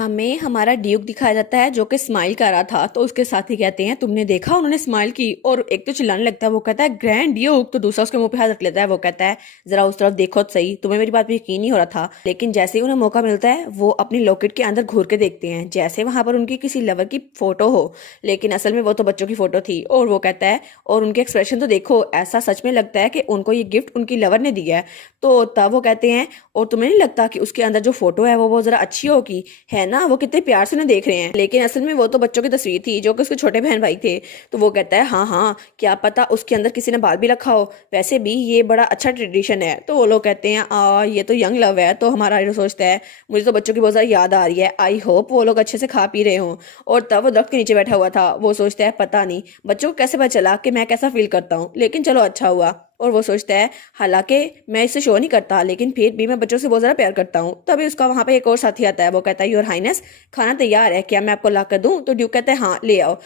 हमें हमारा ड्यूक दिखाया जाता है जो कि स्माइल कर रहा था। तो उसके साथी कहते हैं तुमने देखा उन्होंने स्माइल की, और एक तो चिल्लाने लगता है, वो कहता है ग्रैंड ड्यूक, तो दूसरा उसके मुंह पे हाथ रख लेता है। वो कहता है जरा उस तरफ देखो तो सही, तुम्हें मेरी बात पे यकीन नहीं हो रहा था। लेकिन जैसे ही उन्हें मौका मिलता है वो अपनी लॉकेट के अंदर घूर के देखते हैं जैसे वहां पर उनकी किसी लवर की फोटो हो, लेकिन असल में वो तो बच्चों की फोटो थी। और वो कहता है और उनके एक्सप्रेशन तो देखो, ऐसा सच में लगता है कि उनको ये गिफ्ट उनकी लवर ने दिया है। तो तब वो कहते हैं और तुम्हें नहीं लगता कि उसके अंदर जो फोटो है वो जरा अच्छी होगी, है ना, वो कितने प्यार से उन्हें देख रहे हैं। लेकिन असल में वो तो बच्चों की तस्वीर थी जो कि उसके छोटे बहन भाई थे। तो वो कहता है हाँ हाँ, क्या पता उसके अंदर किसी ने बाल भी रखा हो, वैसे भी ये बड़ा अच्छा ट्रेडिशन है। तो वो लोग कहते हैं ये तो यंग लव है। तो हमारा हीरो सोचता है मुझे तो बच्चों की बहुत ज्यादा याद आ रही है, आई होप वो लोग अच्छे से खा पी रहे हों। और तब वो दरख्त के नीचे बैठा हुआ था। वो सोचता है पता नहीं बच्चों को कैसे पता चला कि मैं कैसा फील करता हूँ, लेकिन चलो अच्छा हुआ। और वो सोचता है हालांकि मैं इससे शो नहीं करता, लेकिन फिर भी मैं बच्चों से बहुत ज्यादा प्यार करता हूँ। तभी उसका वहां पे एक और साथी आता है। वो कहता है योर हाइनेस, खाना तैयार है, क्या मैं आपको ला कर दूं? तो ड्यूक कहता है हाँ ले आओ।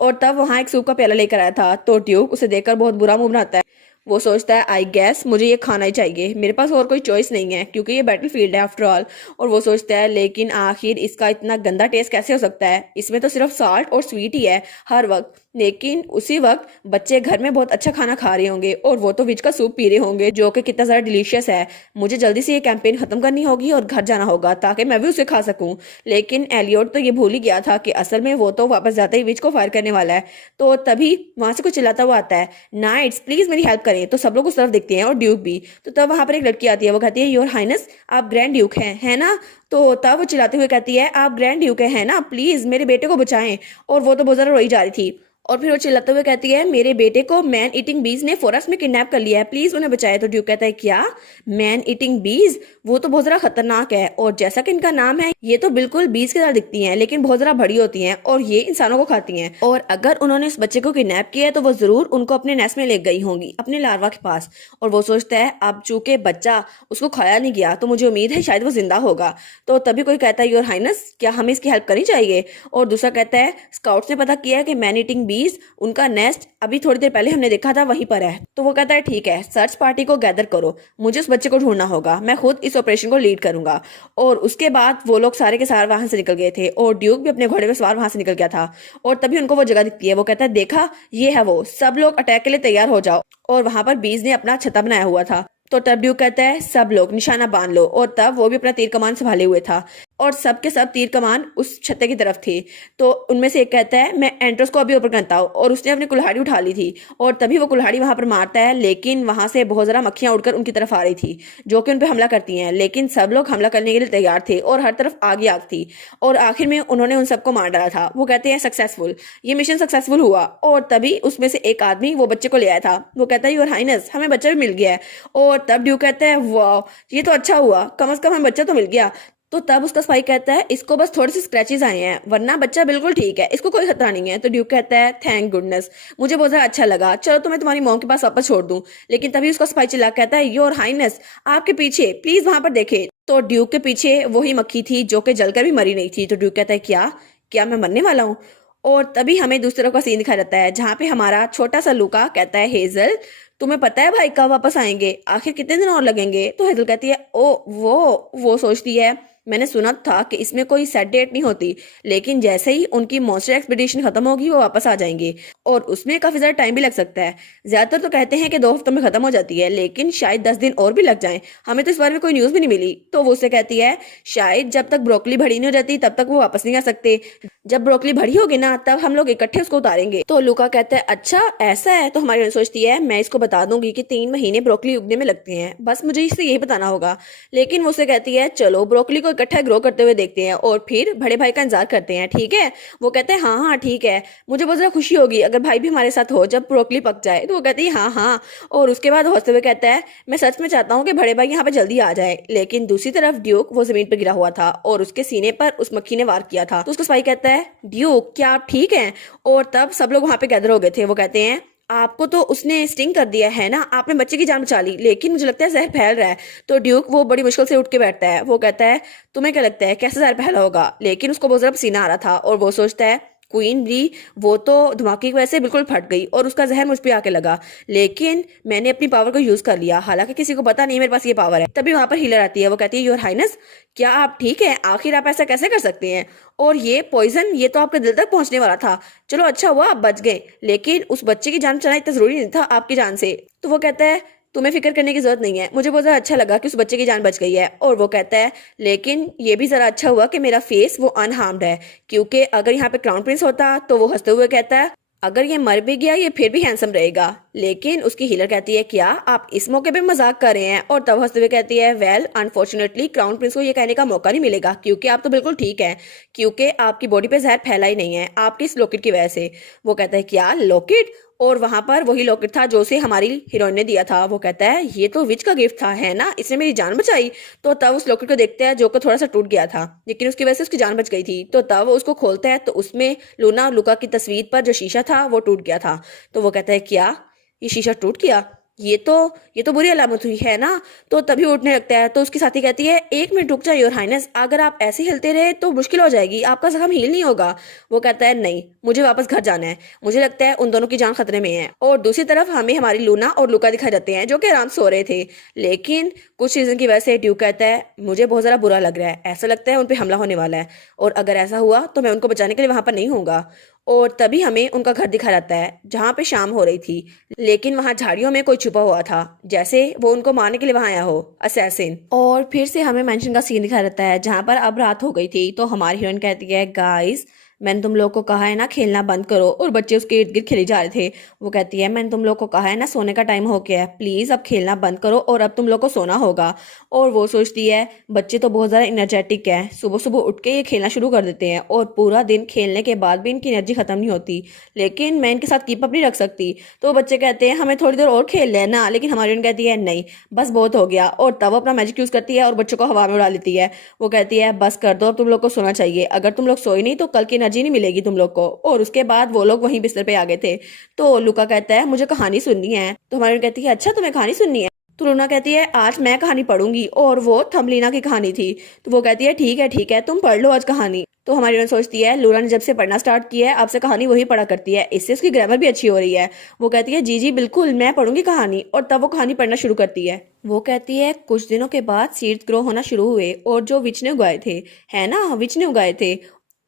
और तब वहां एक सूप का प्याला लेकर आया था। तो ड्यूक उसे देखकर बहुत बुरा मुंह बनाता है। वो सोचता है आई गैस मुझे ये खाना ही चाहिए, मेरे पास और कोई चॉइस नहीं है क्योंकि ये बैटल फील्ड है आफ्टर ऑल। और वो सोचता है लेकिन आखिर इसका इतना गंदा टेस्ट कैसे हो सकता है, इसमें तो सिर्फ साल्ट और स्वीट ही है हर वक्त। लेकिन उसी वक्त बच्चे घर में बहुत अच्छा खाना खा रहे होंगे और वो तो विच का सूप पी रहे होंगे जो कि कितना ज़्यादा डिलीशियस है। मुझे जल्दी से ये कैंपेन खत्म करनी होगी और घर जाना होगा ताकि मैं भी उसे खा सकूं। लेकिन एलियोट तो ये भूल ही गया था कि असल में वो तो वापस जाते ही विच को फायर करने वाला है। तो तभी वहां से कुछ चिल्लाता हुआ आता है नाइट्स प्लीज मेरी हेल्प करें। तो सब लोग उस तरफ देखते हैं और ड्यूक भी। तो तब वहां पर एक लड़की आती है। वो कहती है योर हाइनेस आप ग्रैंड ड्यूक हैं, है ना? तो तब वो चिल्लाते हुए कहती है आप ग्रैंड ड्यूक है ना, प्लीज मेरे बेटे को बचाएं। और वो तो बहुत ज्यादा रोई जा रही थी। और फिर वो चिल्लाते हुए कहती है मेरे बेटे को मैन ईटिंग बीज ने फॉरेस्ट में किडनैप कर लिया है, प्लीज उन्हें बचाए। तो ड्यूक कहता है क्या मैन ईटिंग बीज? वो तो बहुत ज्यादा खतरनाक है, और जैसा कि इनका नाम है ये तो बिल्कुल बीज की तरह दिखती हैं लेकिन बहुत ज्यादा बड़ी होती हैं और ये इंसानों को खाती हैं। और अगर उन्होंने इस बच्चे को किडनैप किया है तो वो जरूर उनको अपने नेस्ट में ले गई होंगी, अपने लार्वा के पास। और वो सोचता है अब चूंकि बच्चा उसको खाया नहीं गया तो मुझे उम्मीद है शायद वो जिंदा होगा। तो तभी कोई कहता है योर हाइनेस क्या हमें इसकी हेल्प करनी चाहिए? और दूसरा कहता है स्काउट्स ने पता किया है कि मैन ईटिंग बीज उनका नेस्ट अभी थोड़ी देर पहले हमने देखा था वहीं पर है। तो वो कहता है ठीक है सर्च पार्टी को गैदर करो, मुझे उस बच्चे को ढूंढना होगा, मैं खुद इस ऑपरेशन को लीड करूंगा। और उसके बाद वो लोग सारे के सारे वहां से निकल गए थे और ड्यूक भी अपने घोड़े में सवार वहां से निकल गया था। और तभी उनको वो जगह दिखती है। वो कहता है देखा ये है वो, सब लोग अटैक के लिए तैयार हो जाओ। और वहां पर बीज ने अपना छत्ता बनाया हुआ था। तो तब ड्यूक कहता है सब लोग निशाना बांध लो। और तब वो भी अपना तीर कमान संभाले हुए था और सबके सब तीर कमान उस छत्ते की तरफ थी। तो उनमें से एक कहता है मैं एंट्रोस को अभी ऊपर करता हूँ, और उसने अपनी कुल्हाड़ी उठा ली थी। और तभी वो कुल्हाड़ी वहां पर मारता है, लेकिन वहां से बहुत ज्यादा मक्खियां उड़कर उनकी तरफ आ रही थी जो कि उन पर हमला करती हैं। लेकिन सब लोग हमला करने के लिए तैयार थे और हर तरफ आग ही आग थी। और आखिर में उन्होंने उन सबको मार डाला था। वो कहते हैं सक्सेसफुल, ये मिशन सक्सेसफुल हुआ। और तभी उसमें से एक आदमी वो बच्चे को ले आया था। वो कहता है योर हाइनेस हमें बच्चा भी मिल गया है। और तब ड्यू कहता है वाह ये तो अच्छा हुआ, कम से कम हमें बच्चा तो मिल गया। तो तब उसका स्पाई कहता है इसको बस थोड़े से स्क्रैचेस आए हैं, वरना बच्चा बिल्कुल ठीक है, इसको कोई खतरा नहीं है। तो ड्यूक कहता है थैंक गुडनेस, मुझे बहुत ज्यादा अच्छा लगा, चलो तो मैं तुम्हारी मॉम के पास वापस छोड़ दूं। लेकिन तभी उसका स्पाई चिल्ला कहता है योर हाइनेस आपके पीछे, प्लीज वहां पर देखे। तो ड्यूक के पीछे वही मक्खी थी जो कि जलकर भी मरी नहीं थी। तो ड्यूक कहता है क्या क्या मैं मरने वाला हूँ? और तभी हमें दूसरी तरफ का सीन दिखाया जाता है जहाँ पे हमारा छोटा सा लूका कहता है हेजल तुम्हें पता है भाई कब वापस आएंगे, आखिर कितने दिन और लगेंगे? तो हेजल कहती है ओ वो सोचती है मैंने सुना था कि इसमें कोई सेट डेट नहीं होती, लेकिन जैसे ही उनकी मॉन्स्टर एक्सपीडिशन खत्म होगी वो वापस आ जाएंगे और उसमें काफी ज्यादा टाइम भी लग सकता है। ज्यादातर तो कहते हैं कि 2 हफ्तों में खत्म हो जाती है, लेकिन शायद 10 दिन और भी लग जाएं, हमें तो इस बारे में कोई न्यूज भी नहीं मिली। तो वो उससे कहती है शायद जब तक ब्रोकली बड़ी नहीं हो जाती तब तक वो वापस नहीं आ सकते, जब ब्रोकली बड़ी होगी ना तब हम लोग इकट्ठे उसको उतारेंगे। तो लूका कहता है अच्छा ऐसा है? तो हमारी सोचती है मैं इसको बता दूंगी कि 3 महीने ब्रोकली उगने में लगते हैं, बस मुझे इससे यही बताना होगा। लेकिन वो उसे कहती है चलो ब्रोकली को इकट्ठा ग्रो करते हुए देखते हैं और फिर बड़े भाई का इंतजार करते हैं, ठीक है? वो कहते हैं हाँ हाँ ठीक है, मुझे बहुत ज्यादा खुशी होगी अगर भाई भी हमारे साथ हो जब ब्रोकली पक जाए। तो वो कहती है हाँ हाँ। और उसके बाद हंसते हुए कहता है मैं सच में चाहता हूँ कि बड़े भाई यहाँ पे जल्दी आ जाए। लेकिन दूसरी तरफ ड्यूक वो जमीन पर गिरा हुआ था और उसके सीने पर उस मक्खी ने वार किया था। तो उसका स्पाई कहता है ड्यूक क्या आप ठीक हैं? और तब सब लोग वहां पे गैदर हो गए थे। वो कहते हैं आपको तो उसने स्टिंग कर दिया है ना, आपने बच्चे की जान बचा ली, लेकिन मुझे लगता है जहर फैल रहा है। तो ड्यूक वो बड़ी मुश्किल से उठ के बैठता है। वो कहता है तुम्हें क्या लगता है कैसे जहर फैला होगा? लेकिन उसको बहुत ज्यादा पसीना आ रहा था और वो सोचता है क्वीन भी वो तो धमाके की वजह से बिल्कुल फट गई और उसका जहर मुझ पे आके लगा, लेकिन मैंने अपनी पावर को यूज कर लिया, हालांकि किसी को पता नहीं मेरे पास ये पावर है। तभी वहां पर हीलर आती है, वो कहती है योर हाइनेस, क्या आप ठीक है? आखिर आप ऐसा कैसे कर सकते हैं? और ये पॉइजन, ये तो आपके दिल तक पहुंचने वाला था। चलो अच्छा हुआ आप बच गए, लेकिन उस बच्चे की जान बचाना इतना जरूरी नहीं था आपकी जान से। तो वो कहता है तुम्हें फिक्र करने की जरूरत नहीं है, मुझे बहुत ज्यादा अच्छा लगा कि उस बच्चे की जान बच गई है। और वो कहता है लेकिन ये भी जरा अच्छा हुआ कि मेरा फेस वो अनहार्म्ड है, क्योंकि अगर यहाँ पे क्राउन प्रिंस होता तो वो हंसते हुए कहता है अगर ये मर भी गया ये फिर भी हैंडसम रहेगा। लेकिन उसकी हीलर कहती है क्या आप इस मौके पे मजाक कर रहे हैं? और तब हंसते हुए कहती है वेल अनफॉर्चुनेटली क्राउन प्रिंस को ये कहने का मौका नहीं मिलेगा, क्योंकि आप तो बिल्कुल ठीक है, क्योंकि आपकी बॉडी पे जहर फैला ही नहीं है आपकी इस लॉकेट की वजह से। वो कहता है क्या लॉकेट? और वहां पर वही लॉकेट था जो उसे हमारी हीरोइन ने दिया था। वो कहता है ये तो विच का गिफ्ट था, है ना, इसने मेरी जान बचाई। तो तब उस लॉकेट को देखते हैं जो कि थोड़ा सा टूट गया था, लेकिन उसकी वजह से उसकी जान बच गई थी। तो तब वो उसको खोलता है तो उसमें लूना और लुका की तस्वीर पर जो शीशा था वो टूट गया था। तो वो कहता है क्या ये शीशा टूट गया? ये तो बुरी अलामत हुई है ना। तो तभी उठने लगता है तो उसकी साथी कहती है एक मिनट रुक जाओ योर हाइनेस, अगर आप ऐसे हिलते रहे तो मुश्किल हो जाएगी, आपका जख्म हील नहीं होगा। वो कहता है नहीं, मुझे वापस घर जाना है, मुझे लगता है उन दोनों की जान खतरे में है। और दूसरी तरफ हमें हमारी लूना और लुका दिखाई जाते हैं जो कि आराम से सो रहे थे, लेकिन कुछ रीजन की वजह से ड्यूक कहता है मुझे बहुत ज्यादा बुरा लग रहा है, ऐसा लगता है उन पर हमला होने वाला है, और अगर ऐसा हुआ तो मैं उनको बचाने के लिए वहां पर नहीं होऊंगा। और तभी हमें उनका घर दिखा जाता है जहां पे शाम हो रही थी, लेकिन वहां झाड़ियों में कोई छुपा हुआ था, जैसे वो उनको मारने के लिए वहां आया हो, असैसिन। और फिर से हमें मेंशन का सीन दिखा जाता है जहां पर अब रात हो गई थी। तो हमारी हीरोइन कहती है गाइस मैंने तुम लोग को कहा है ना खेलना बंद करो, और बच्चे उसके इर्द गिर्द खेले जा रहे थे। वो कहती है मैंने तुम लोग को कहा है ना सोने का टाइम हो गया है, प्लीज अब खेलना बंद करो और अब तुम लोग को सोना होगा। और वो सोचती है बच्चे तो बहुत ज्यादा एनर्जेटिक है, सुबह सुबह उठ के ये खेलना शुरू कर देते हैं और पूरा दिन खेलने के बाद भी इनकी एनर्जी खत्म नहीं होती, लेकिन मैं इनके साथ कीप अप नहीं रख सकती। तो बच्चे कहते हैं हमें थोड़ी देर और खेल लेना, लेकिन हमारी हीरोइन कहती है नहीं बस बहुत हो गया, और तब अपना मैजिक यूज करती है और बच्चों को हवा में उड़ा लेती है। वो कहती है बस कर दो, अब तुम लोग को सोना चाहिए, अगर तुम लोग सोए नहीं तो कल की एनर्जी नहीं मिलेगी तुम लोग को। और उसके बाद वो लोग वहीं बिस्तर पे आ गए थे। तो लुका कहता है मुझे कहानी सुननी है। तो हमारी कहती है अच्छा तुम्हें कहानी सुननी है? तो लूना कहती है आज मैं कहानी पढ़ूंगी, और वो थम्बलीना की कहानी थी। तो वो कहती है ठीक है तुम पढ़ लो आज कहानी। तो हमारी हीरोइन सोचती है लूना ने जब से पढ़ना स्टार्ट किया है अब से कहानी वही पढ़ा करती है, इससे उसकी ग्रामर भी अच्छी हो रही है। वो कहती है जी जी बिल्कुल मैं पढ़ूंगी कहानी, और तब वो कहानी पढ़ना शुरू करती है। वो कहती है कुछ दिनों के बाद सीड्स ग्रो होना शुरू हुए और जो विच ने उगाए थे, है ना, विच ने उगाए थे।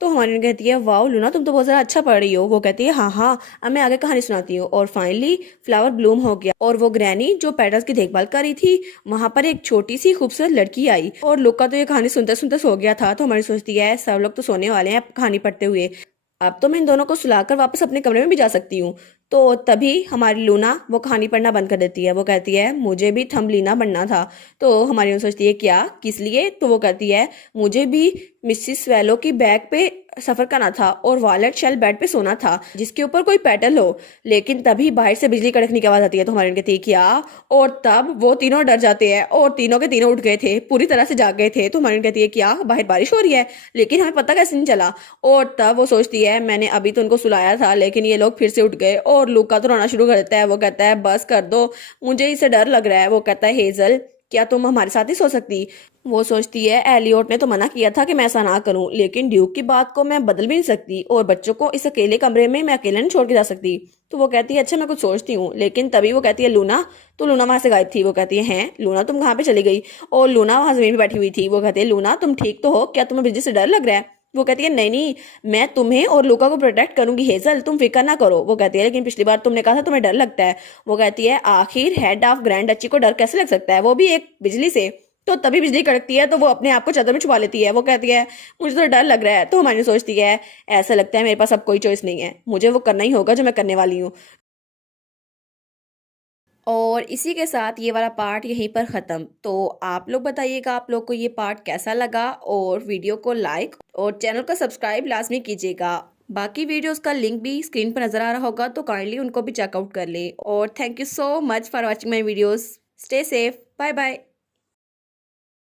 तो हमारी कहती है वाओ लूना तुम तो बहुत ज्यादा अच्छा पढ़ रही हो। वो कहती है हाँ हाँ अब मैं आगे कहानी सुनाती हूँ। और फाइनली फ्लावर ब्लूम हो गया, और वो ग्रैनी जो पेटल्स की देखभाल कर रही थी वहां पर एक छोटी सी खूबसूरत लड़की आई, और लोग तो ये कहानी सुनते सुनते सो गया था। तो हमारी सोचती है सब लोग तो सोने वाले हैं कहानी पढ़ते हुए, अब तो मैं इन दोनों को सुलाकर वापस अपने कमरे में भी जा सकती हूँ। तो तभी हमारी लूना वो कहानी पढ़ना बंद कर देती है। वो कहती है मुझे भी थम्बलीना बनना था। तो हमारी सोचती है क्या किस लिए? तो वो कहती है मुझे भी मिसिस स्वेलो की बैग पे सफर करना था और वायलेट शेल बेड पे सोना था जिसके ऊपर कोई पेटल हो। लेकिन तभी बाहर से बिजली कड़कने की आवाज आती है। तो हमारी कहती है क्या? और तब वो तीनों डर जाते हैं और तीनों के तीनों उठ गए थे, पूरी तरह से जाग गए थे। तो हमारी कहती है क्या बाहर बारिश हो रही है? लेकिन हमें पता कैसे नहीं चला। और तब वो सोचती है मैंने अभी तो उनको सुलाया था लेकिन ये लोग फिर से उठ गए, और लूका तो रोना शुरू कर देता है। वो कहता है बस कर दो, मुझे इससे डर लग रहा है। वो कहता है हेजल क्या तुम हमारे साथ ही सो सकती? वो सोचती है एलियोट ने तो मना किया था कि मैं ऐसा ना करूं, लेकिन ड्यूक की बात को मैं बदल भी नहीं सकती, और बच्चों को इस अकेले कमरे में मैं अकेले नहीं छोड़ के जा सकती। तो वो कहती है अच्छा मैं कुछ सोचती हूँ। लेकिन तभी वो कहती है लूना, तो लूना वहां से गायब थी। वो कहती है हैं लूना तुम कहाँ पे चली गई? और लूना वहां जमीन पे बैठी हुई थी। वो कहती है लूना तुम ठीक तो हो? क्या तुम्हें बिजली से डर लग रहा है? वो कहती है नहीं नहीं मैं तुम्हें और लूका को प्रोटेक्ट करूंगी हेजल, तुम फिक्र ना करो। वो कहती है लेकिन पिछली बार तुमने कहा था तुम्हें डर लगता है। वो कहती है आखिर हेड ऑफ ग्रैंड डची को डर कैसे लग सकता है, वो भी एक बिजली से? तो तभी बिजली कड़कती है तो वो अपने आप को चादर में छुपा लेती है। वो कहती है मुझे तो डर लग रहा है। तो हमारी सोचती है ऐसा लगता है मेरे पास अब कोई चॉइस नहीं है, मुझे वो करना ही होगा जो मैं करने वाली हूँ। और इसी के साथ ये वाला पार्ट यहीं पर ख़त्म। तो आप लोग बताइएगा आप लोग को ये पार्ट कैसा लगा, और वीडियो को लाइक और चैनल को सब्सक्राइब लाजमी कीजिएगा। बाकी वीडियोस का लिंक भी स्क्रीन पर नज़र आ रहा होगा तो काइंडली उनको भी चेकआउट कर लें। और thank you so much for watching my videos. Stay safe, bye bye.